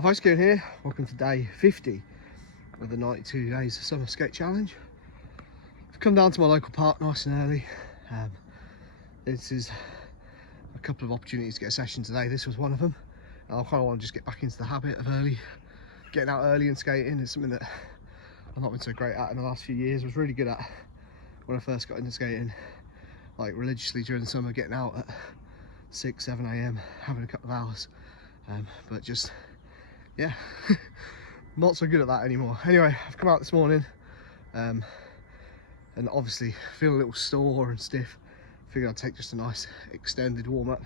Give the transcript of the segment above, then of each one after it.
Oh, hi, Skiing here. Welcome to day 50 of the 92 days of summer skate challenge. I've come down to my local park nice and early. This is a couple of opportunities to get a session today. This was one of them. I kind of want to just get back into the habit of getting out early and skating. It's something that I've not been so great at in the last few years. I was really good at when I first got into skating, like religiously during the summer, getting out at 6, 7 a.m, having a couple of hours. But just, yeah, not so good at that anymore. Anyway, I've come out this morning and obviously feel a little sore and stiff. Figured I'd take just a nice extended warm-up.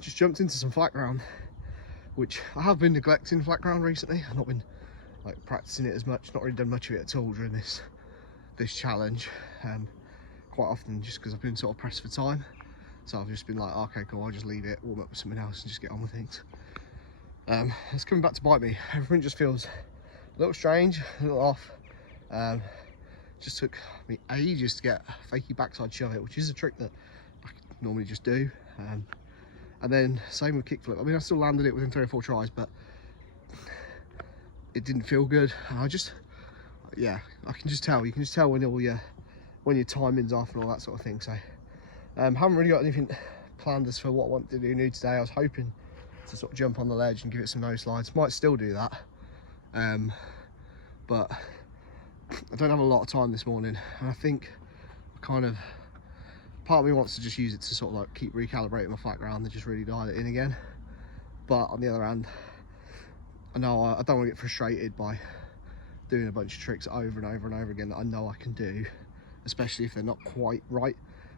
Just jumped into some flatground, which I have been neglecting flatground recently. I've not been like practicing it as much, not really done much of it at all during this challenge. Quite often just because I've been sort of pressed for time. So I've just been like, okay, cool, I'll just leave it, warm up with something else and just get on with things. It's coming back to bite me. Everything just feels a little strange, a little off. Just took me ages to get a fakey backside shove it, which is a trick that I normally just do. And then same with kickflip. I mean, I still landed it within 3 or 4 tries, but it didn't feel good. And I just, yeah, I can just tell. You can just tell when your timing's off and all that sort of thing. So haven't really got anything planned as for what I want to do new today. I was hoping to sort of jump on the ledge and give it some nose slides. Might still do that, but I don't have a lot of time this morning, and I think part of me wants to just use it to sort of like keep recalibrating my flat ground and just really dial it in again. But on the other hand, I know I don't want to get frustrated by doing a bunch of tricks over and over and over again that I know I can do, especially if they're not quite right.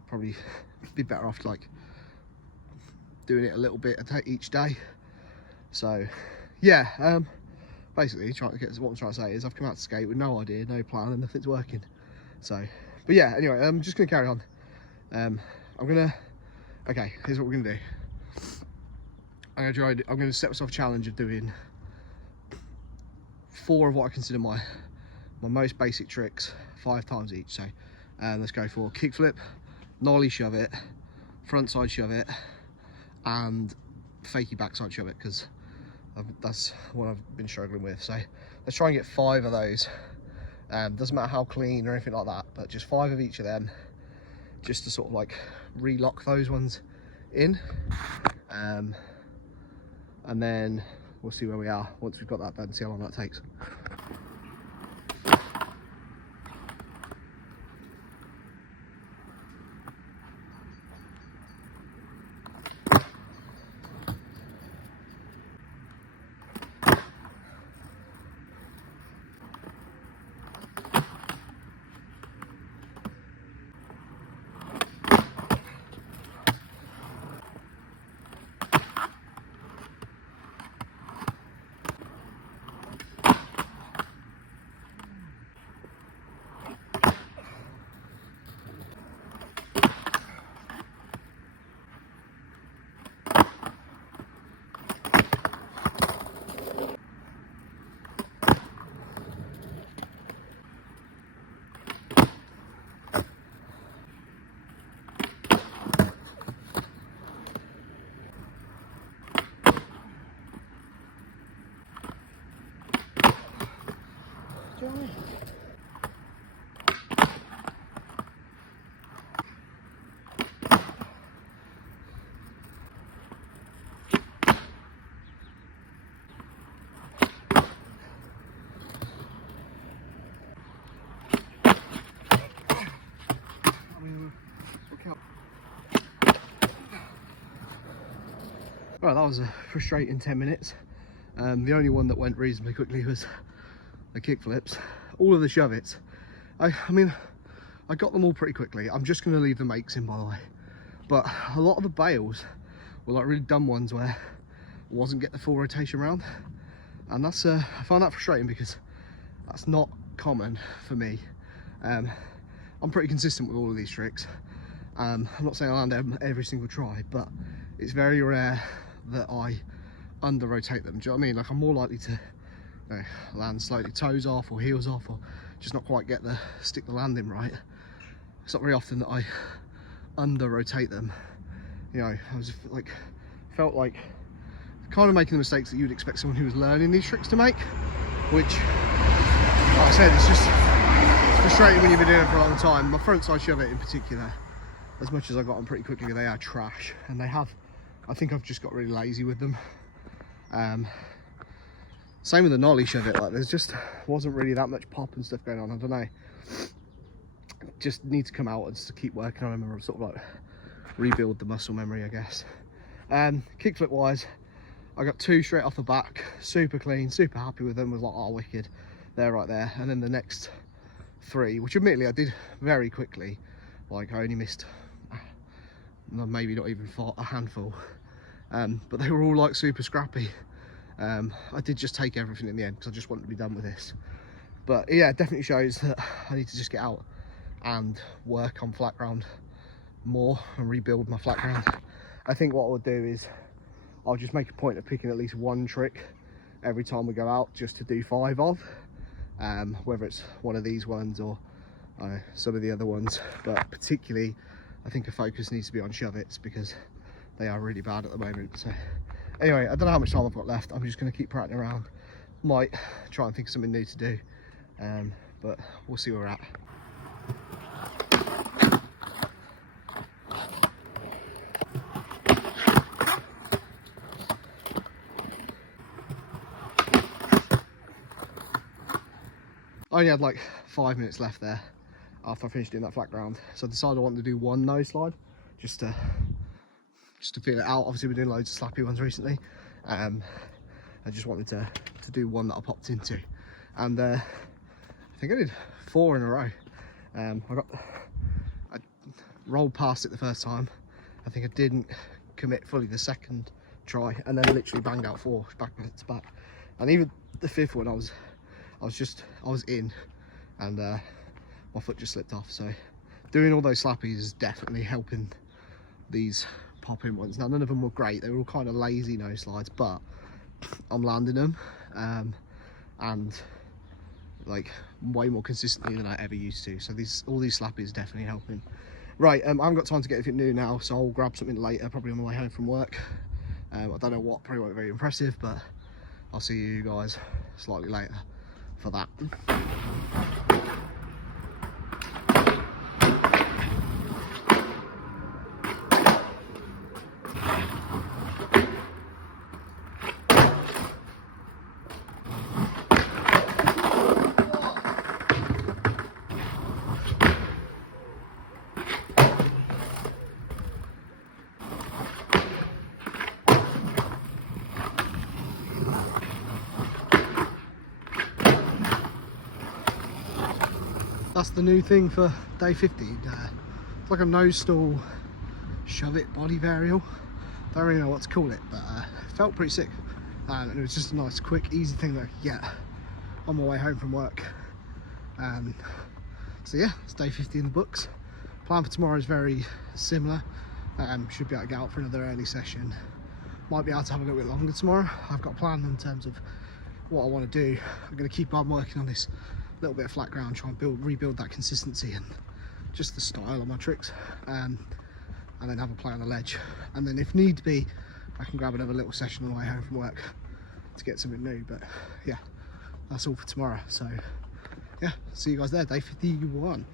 Probably be better off like doing it a little bit each day. So yeah, basically what I'm trying to say is I've come out to skate with no idea, no plan, and nothing's working. So, but yeah, anyway, I'm just gonna carry on. Okay, here's what we're gonna do. I'm gonna set myself a challenge of doing 4 of what I consider my most basic tricks 5 times each. So let's go for kickflip, nollie shove it, frontside shove it, and fakey backside shove it, because that's what I've been struggling with. So let's try and get 5 of those. Doesn't matter how clean or anything like that, but just 5 of each of them, just to sort of like relock those ones in, and then we'll see where we are once we've got that done, see how long that takes. Right, that was a frustrating 10 minutes. The only one that went reasonably quickly was the kick flips. All of the shove its, I mean, I got them all pretty quickly. I'm just going to leave the makes in, by the way. But a lot of the bails were like really dumb ones where I wasn't getting the full rotation round. And that's, I find that frustrating because that's not common for me. I'm pretty consistent with all of these tricks. I'm not saying I land every single try, but it's very rare that I under rotate them. Do you know what I mean? Like, I'm more likely to land slightly toes off or heels off, or just not quite stick the landing right. It's not very often that I under rotate them. You know, I was like, felt like kind of making the mistakes that you'd expect someone who was learning these tricks to make, which, like I said, it's frustrating when you've been doing it for a long time. My front side shove it in particular, as much as I got them pretty quickly, they are trash, and I think I've just got really lazy with them. Same with the nollie shove it, like there's just wasn't really that much pop and stuff going on. I don't know, just need to come out and just keep working on them and sort of like rebuild the muscle memory, I guess. Kickflip wise, I got 2 straight off the back, super clean, super happy with them. Was like, oh wicked, they're right there. And then the next 3, which admittedly I did very quickly, like I only missed maybe not even a handful, but they were all like super scrappy. I did just take everything in the end because I just wanted to be done with this. But yeah, it definitely shows that I need to just get out and work on flat ground more and rebuild my flat ground. I think what I'll do is I'll just make a point of picking at least 1 trick every time we go out, just to do 5 of, whether it's one of these ones or some of the other ones. But particularly I think a focus needs to be on shove-its because they are really bad at the moment. So anyway, I don't know how much time I've got left. I'm just going to keep prattling around. Might try and think of something new to do, but we'll see where we're at. I only had like 5 minutes left there after I finished doing that flat ground, so I decided I wanted to do 1 nose slide just to feel it out. Obviously we're doing loads of slappy ones recently. I just wanted to do 1 that I popped into, and I think I did 4 in a row. I rolled past it the first time. I think I didn't commit fully the second try, and then literally banged out 4 back to back. And even the 5th one, I was in, and my foot just slipped off. So doing all those slappies is definitely helping these pop-in ones. Now none of them were great, they were all kind of lazy nose slides, but I'm landing them, and like way more consistently than I ever used to. So all these slappies are definitely helping. Right, I haven't got time to get anything new now, so I'll grab something later, probably on the way home from work. I don't know what, probably won't be very impressive, but I'll see you guys slightly later for that. That's the new thing for day 50. It's like a nose stall shove it body varial. Don't really know what to call it, but it felt pretty sick, and it was just a nice quick easy thing that I could get on my way home from work. So yeah, it's day 50 in the books. Plan for tomorrow is very similar. Should be able to get out for another early session. Might be able to have a little bit longer tomorrow. I've got a plan in terms of what I want to do. I'm going to keep on working on this little bit of flat ground, try and rebuild that consistency and just the style of my tricks, and then have a play on the ledge. And then if need be, I can grab another little session on the way home from work to get something new. But yeah, that's all for tomorrow. So yeah, see you guys there, day 51.